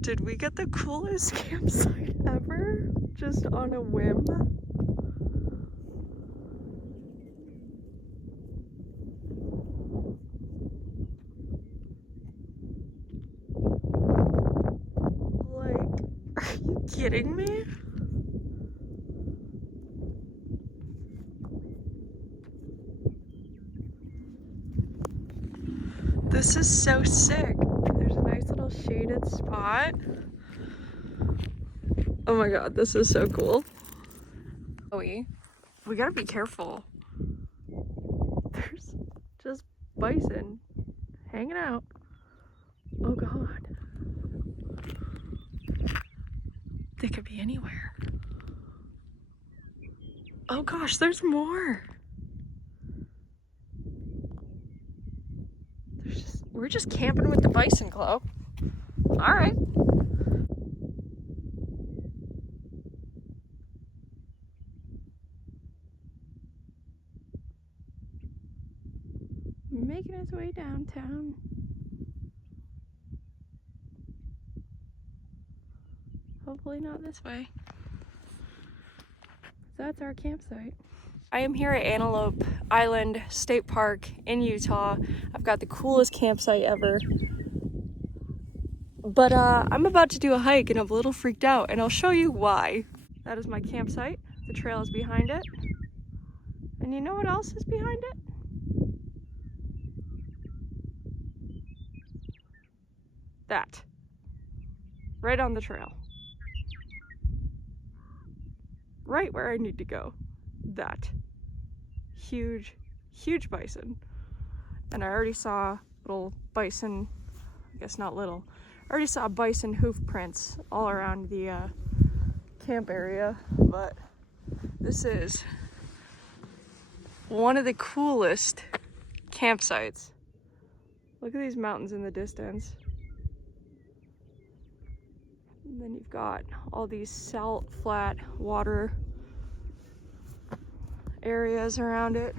Did we get the coolest campsite ever? Just on a whim? Like, are you kidding me? This is so sick. There's a nice little shaded spot. Oh my god, this is so cool. We gotta be careful. There's just bison hanging out. Oh god. They could be anywhere. Oh gosh, there's more. We're just camping with the bison, Chloe. All right. Making his way downtown. Hopefully not this way. So that's our campsite. I am here at Antelope Island State Park in Utah. I've got the coolest campsite ever. But I'm about to do a hike and I'm a little freaked out, and I'll show you why. That is my campsite. The trail is behind it. And you know what else is behind it? That. Right on the trail. Right where I need to go. That. Huge, huge bison. And I already saw little bison, I guess not little, I already saw bison hoof prints all around the camp area, but this is one of the coolest campsites. Look at these mountains in the distance. And then you've got all these salt, flat water areas around it.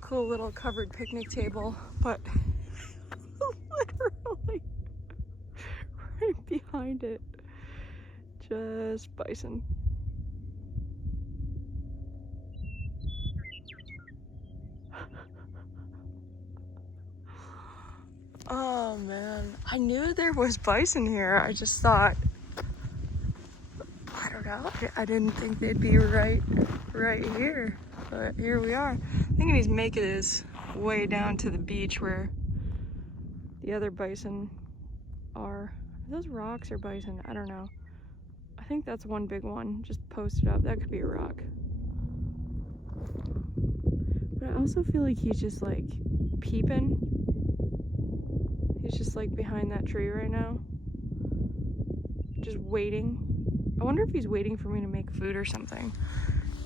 Cool little covered picnic table, but literally right behind it, just bison. Oh man, I knew there was bison here. I just thought, I don't know, I didn't think they'd be right here, but here we are. I think he's making his way down to the beach where the other bison are. Are those rocks or bison? I don't know. I think that's one big one just posted up. That could be a rock. But I also feel like he's just like peeping. He's just like behind that tree right now. Just waiting. I wonder if he's waiting for me to make food or something.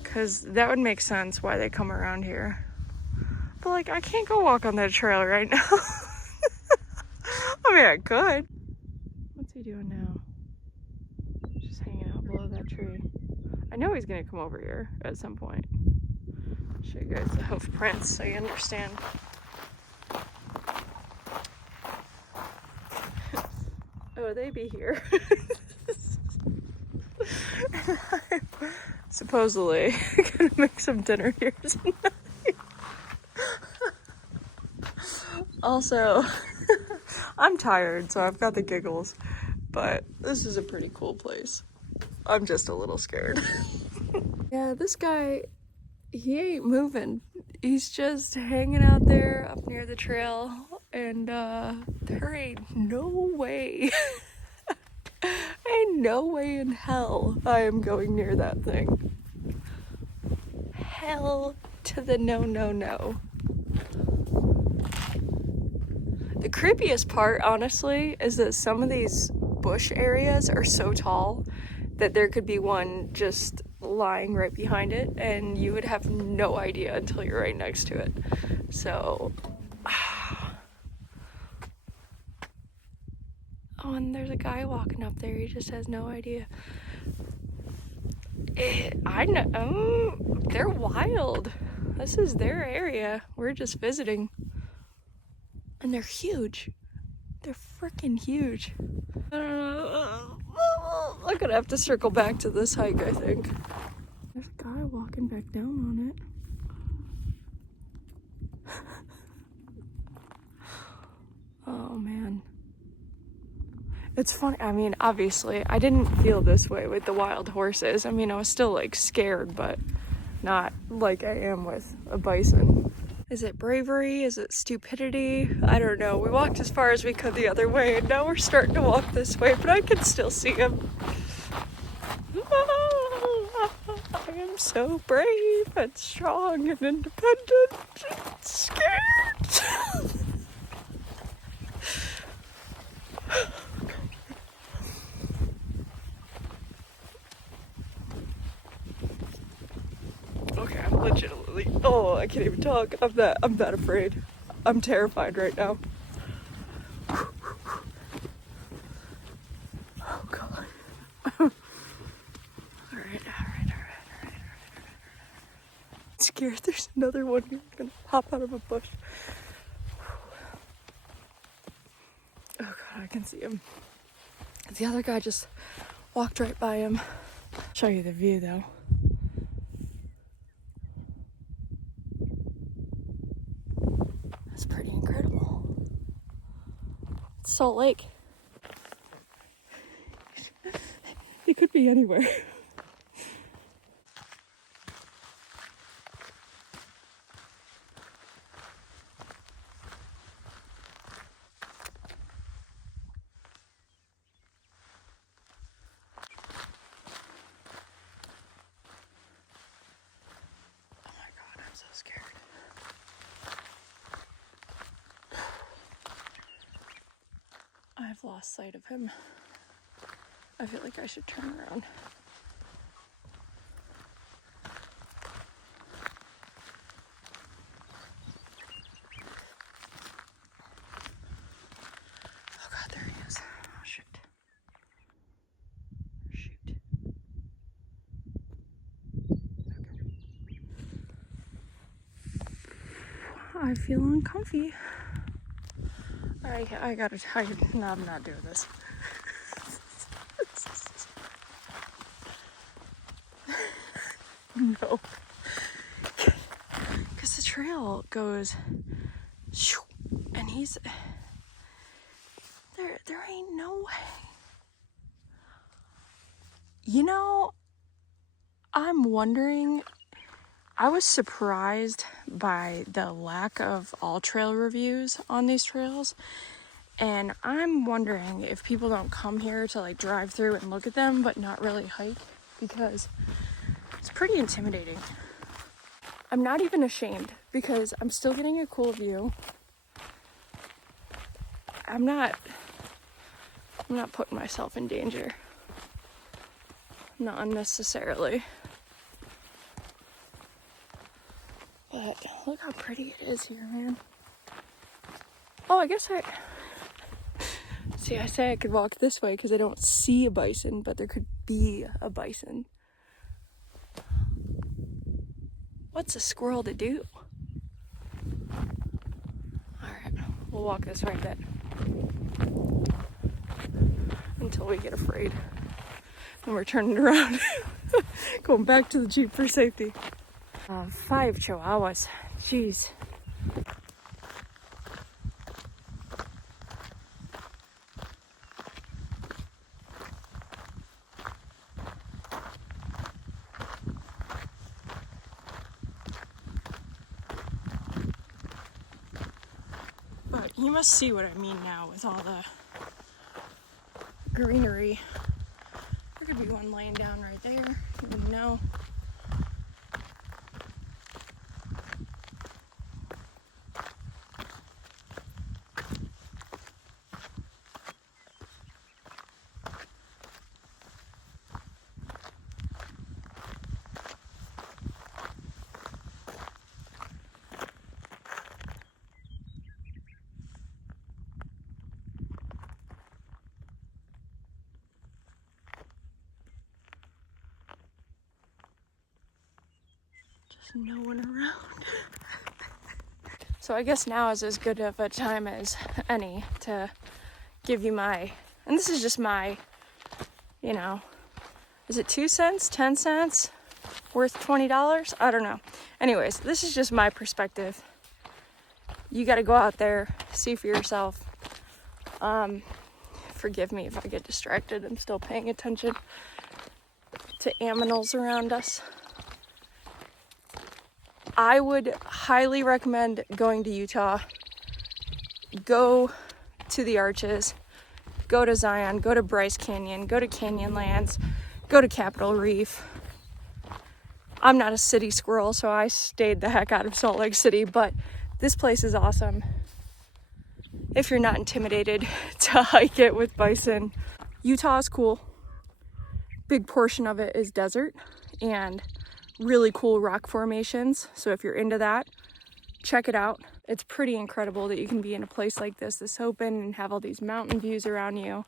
Because that would make sense why they come around here. But like, I can't go walk on that trail right now. I mean, I could. What's he doing now? Just hanging out below that tree. I know he's gonna come over here at some point. I'll show you guys the hoof prints so you understand. Oh, they be here. I'm supposedly gonna make some dinner here tonight. Also, I'm tired, so I've got the giggles, but this is a pretty cool place. I'm just a little scared. Yeah, this guy, he ain't moving. He's just hanging out there up near the trail, and there ain't no way, ain't no way in hell I am going near that thing. Hell to the no, no, no. The creepiest part, honestly, is that some of these bush areas are so tall that there could be one just lying right behind it, and you would have no idea until you're right next to it. So, oh, and there's a guy walking up there. He just has no idea. I know, they're wild. This is their area. We're just visiting. And they're huge. They're freaking huge. I'm gonna have to circle back to this hike, I think. There's a guy walking back down on it. Oh man. It's funny, I mean, obviously, I didn't feel this way with the wild horses. I mean, I was still like scared, but not like I am with a bison. Is it bravery? Is it stupidity? I don't know. We walked as far as we could the other way, and now we're starting to walk this way, but I can still see him. I am so brave and strong and independent and scared. Okay, I'm legitimately, oh, I can't even talk. I'm that afraid. I'm terrified right now. Oh God. Alright. Scared there's another one here. I'm gonna hop out of a bush. Oh God, I can see him. The other guy just walked right by him. Show you the view though. That's pretty incredible. It's Salt Lake. He could be anywhere. Oh my God, I'm so scared. I've lost sight of him. I feel like I should turn around. Oh God, there he is. Oh shit. Shoot. Okay. I feel uncomfy. I gotta, no, I'm not doing this. No. Because the trail goes, and he's, there ain't no way. You know, I'm wondering, I was surprised by the lack of all trail reviews on these trails. And I'm wondering if people don't come here to like drive through and look at them, but not really hike, because it's pretty intimidating. I'm not even ashamed because I'm still getting a cool view. I'm not putting myself in danger. Not unnecessarily. But look how pretty it is here, man. Oh, I guess I say I could walk this way because I don't see a bison, but there could be a bison. What's a squirrel to do? Alright, we'll walk this way then. Until we get afraid. And we're turning around. Going back to the Jeep for safety. 5 chihuahuas. Jeez. But you must see what I mean now with all the greenery. There could be one laying down right there. You know. No one around. So I guess now is as good of a time as any to give you my, and this is just my, you know, is it 2 cents, 10 cents, worth $20? I don't know. Anyways, this is just my perspective. You got to go out there, see for yourself. Forgive me if I get distracted. I'm still paying attention to animals around us. I would highly recommend going to Utah. Go to the Arches, go to Zion, go to Bryce Canyon, go to Canyonlands, go to Capitol Reef. I'm not a city squirrel, so I stayed the heck out of Salt Lake City, but this place is awesome. If you're not intimidated to hike it with bison. Utah is cool. Big portion of it is desert and really cool rock formations. So if you're into that, check it out. It's pretty incredible that you can be in a place like this open, and have all these mountain views around you.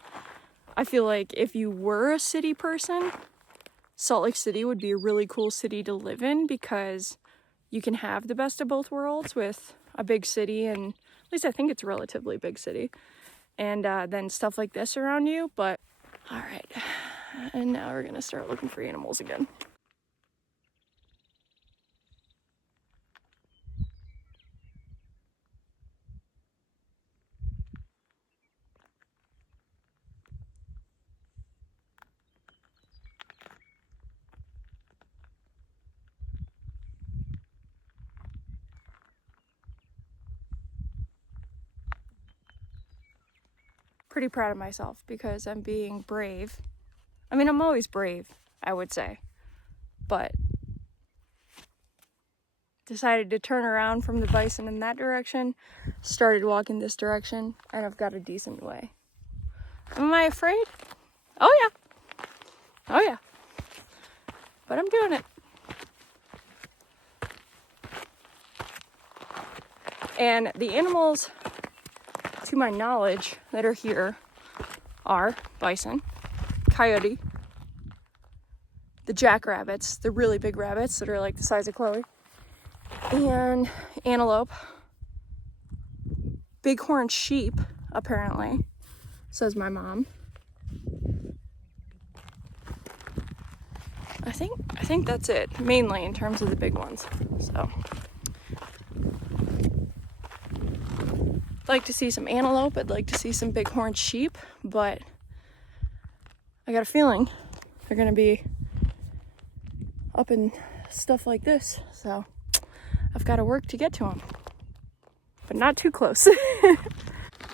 I feel like if you were a city person, Salt Lake City would be a really cool city to live in, because you can have the best of both worlds with a big city, and at least I think it's a relatively big city, and then stuff like this around you. But all right, and now we're gonna start looking for animals again. Pretty proud of myself because I'm being brave. I mean, I'm always brave, I would say, but decided to turn around from the bison in that direction, started walking this direction, and I've got a decent way. Am I afraid? Oh yeah. Oh yeah. But I'm doing it. And the animals, to my knowledge, that are here are bison, coyote, the jackrabbits, the really big rabbits that are like the size of Chloe, and antelope, bighorn sheep, apparently, says my mom. I think that's it, mainly in terms of the big ones. So I'd like to see some antelope, I'd like to see some bighorn sheep, but I got a feeling they're gonna be up in stuff like this, so I've got to work to get to them, but not too close.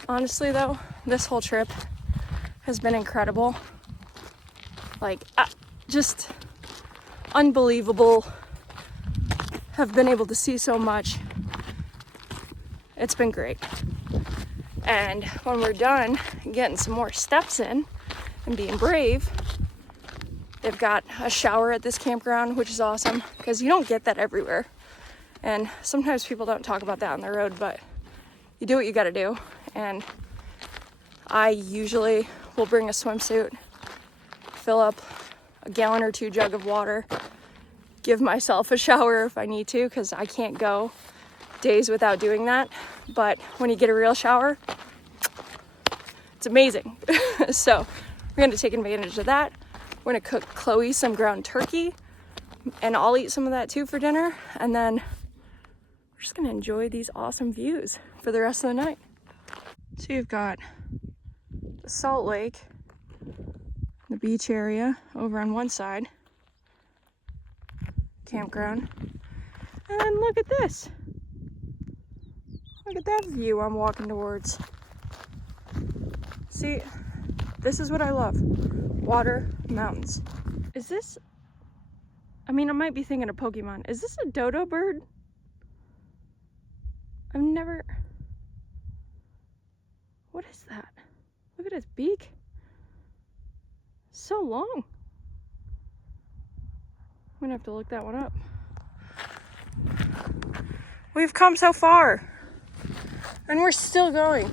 Honestly though, this whole trip has been incredible. Like, just unbelievable. Have been able to see so much. It's been great. And when we're done getting some more steps in and being brave, they've got a shower at this campground, which is awesome because you don't get that everywhere. And sometimes people don't talk about that on the road, but you do what you gotta do. And I usually will bring a swimsuit, fill up a gallon or two jug of water, give myself a shower if I need to, because I can't go days without doing that. But when you get a real shower, it's amazing. So we're gonna take advantage of that. We're gonna cook Chloe some ground turkey, and I'll eat some of that too for dinner, and then we're just gonna enjoy these awesome views for the rest of the night. So you've got the Salt Lake, the beach area over on one side, campground, and then look at this. Look at that view I'm walking towards. See, this is what I love. Water, mountains. Is this, I mean, I might be thinking of Pokemon. Is this a dodo bird? I've never, what is that? Look at his beak. So long. I'm gonna have to look that one up. We've come so far, and we're still going.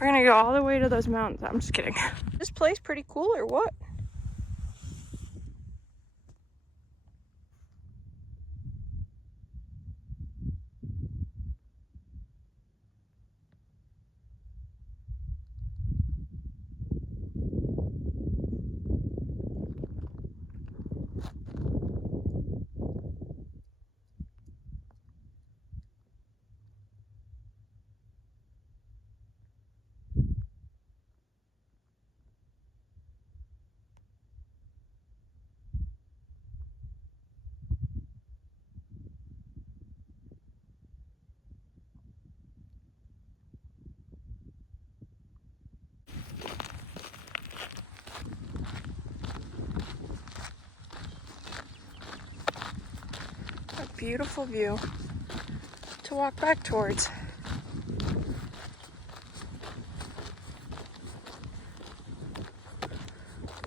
We're gonna go all the way to those mountains. I'm just kidding. This place pretty cool or what? beautiful view to walk back towards.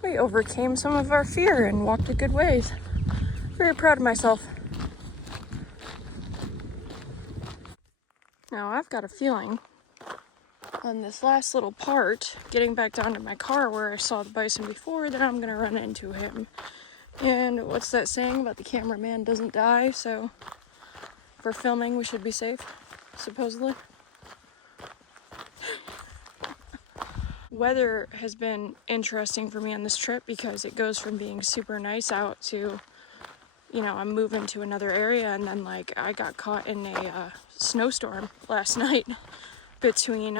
We overcame some of our fear and walked a good ways. Very proud of myself. Now I've got a feeling on this last little part, getting back down to my car where I saw the bison before, that I'm gonna run into him. And what's that saying about the cameraman doesn't die? So for filming, we should be safe, supposedly. Weather has been interesting for me on this trip because it goes from being super nice out to, you know, I'm moving to another area, and then like I got caught in a snowstorm last night between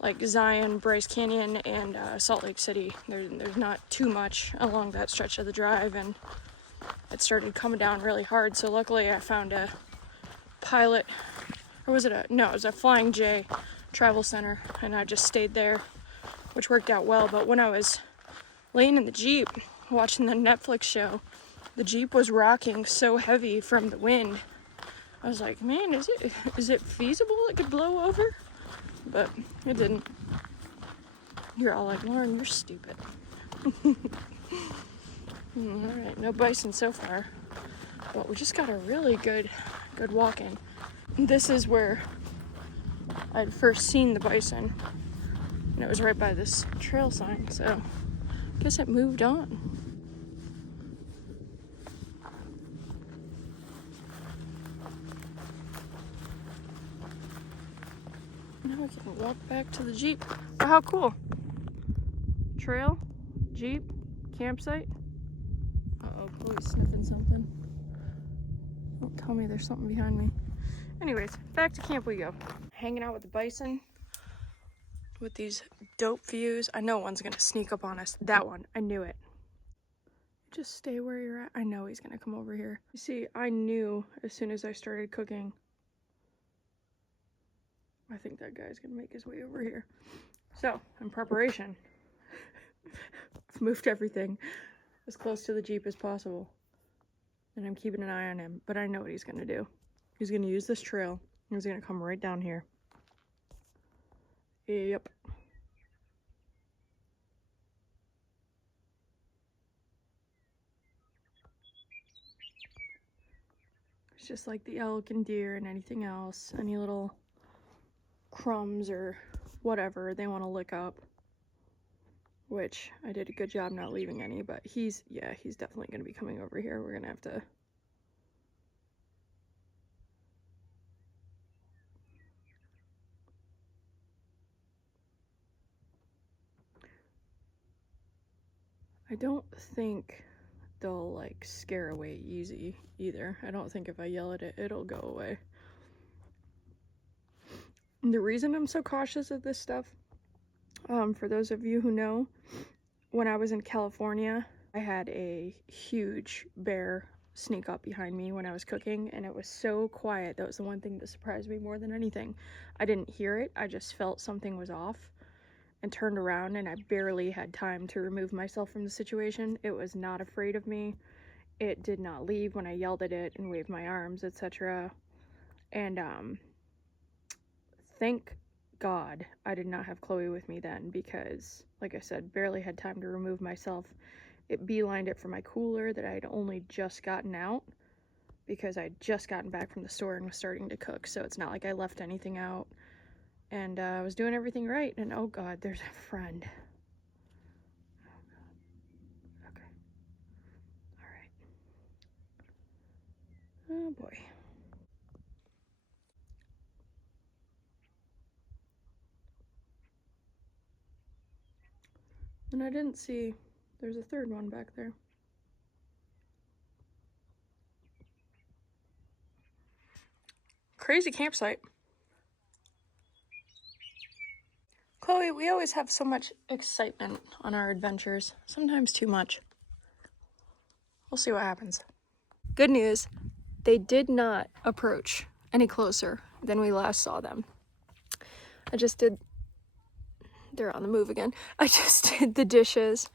like Zion, Bryce Canyon, and Salt Lake City. There's not too much along that stretch of the drive, and it started coming down really hard. So luckily I found a Pilot, or was it it was a Flying J travel center, and I just stayed there, which worked out well. But when I was laying in the Jeep watching the Netflix show, the Jeep was rocking so heavy from the wind. I was like, man, is it feasible it could blow over? But it didn't. You're all like, Lauren, you're stupid. Alright, no bison so far. But we just got a really good walk in. This is where I'd first seen the bison. And it was right by this trail sign, so I guess it moved on. Now we can walk back to the Jeep. Oh, how cool. Trail, Jeep, campsite. Uh-oh, Chloe's sniffing something. Don't tell me there's something behind me. Anyways, back to camp we go. Hanging out with the bison with these dope views. I know one's gonna sneak up on us. That one, I knew it. Just stay where you're at. I know he's gonna come over here. You see, I knew as soon as I started cooking, I think that guy's gonna make his way over here. So, in preparation, I've moved everything as close to the Jeep as possible. And I'm keeping an eye on him, but I know what he's gonna do. He's gonna use this trail, and he's gonna come right down here. Yep. It's just like the elk and deer and anything else, any little crumbs or whatever they want to lick up, which I did a good job not leaving any, but he's definitely going to be coming over here. We're going to have to I don't think they'll like scare away easy either. I don't think if I yell at it, it'll go away. And the reason I'm so cautious of this stuff, for those of you who know, when I was in California, I had a huge bear sneak up behind me when I was cooking, and it was so quiet. That was the one thing that surprised me more than anything. I didn't hear it, I just felt something was off and turned around, and I barely had time to remove myself from the situation. It was not afraid of me. It did not leave when I yelled at it and waved my arms, etc. And thank God I did not have Chloe with me then, because like I said, barely had time to remove myself. It beelined it for my cooler that I had only just gotten out, because I'd just gotten back from the store and was starting to cook, so it's not like I left anything out. And I was doing everything right, and oh God, there's a friend. Oh God. Okay. All right. Oh boy. And I didn't see, there's a third one back there. Crazy campsite. Chloe, we always have so much excitement on our adventures, sometimes too much. We'll see what happens. Good news, they did not approach any closer than we last saw them. They're on the move again. I just did the dishes,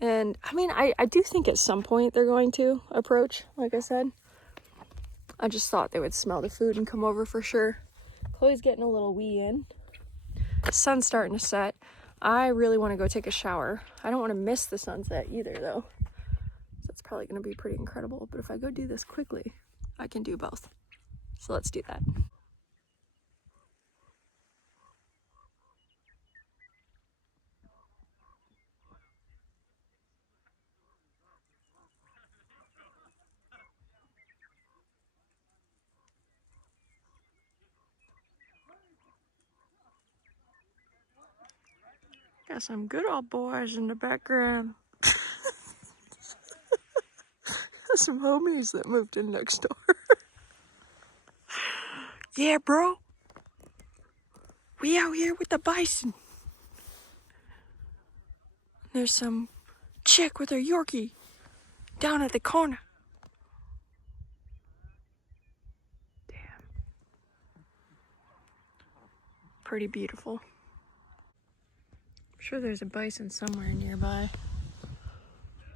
and I mean, I do think at some point they're going to approach, like I said, I just thought they would smell the food and come over for sure. Chloe's getting a little wee in. The sun's starting to set. I really want to go take a shower. I don't want to miss the sunset either though. So it's probably going to be pretty incredible. But if I go do this quickly, I can do both. So let's do that. Got some good old boys in the background. Some homies that moved in next door. Yeah, bro. We out here with the bison. There's some chick with her Yorkie down at the corner. Damn. Pretty beautiful. I'm sure there's a bison somewhere nearby.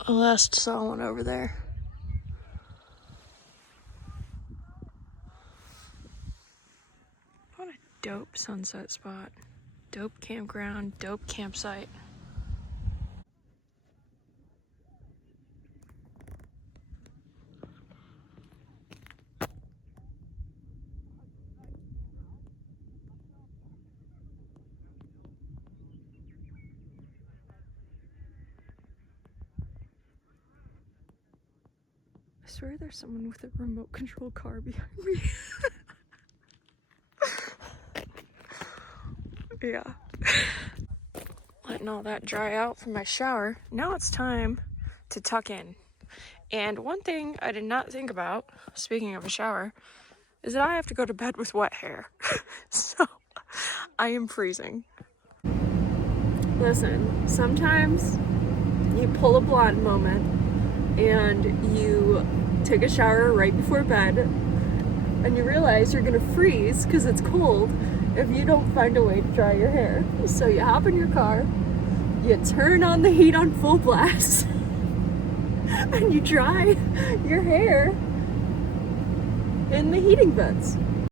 I last saw one over there. What a dope sunset spot. Dope campground, dope campsite. I swear there's someone with a remote control car behind me. Yeah. Letting all that dry out from my shower. Now it's time to tuck in. And one thing I did not think about, speaking of a shower, is that I have to go to bed with wet hair. So I am freezing. Listen, sometimes you pull a blonde moment and you take a shower right before bed and you realize you're gonna freeze because it's cold if you don't find a way to dry your hair. So you hop in your car, you turn on the heat on full blast, and you dry your hair in the heating vents.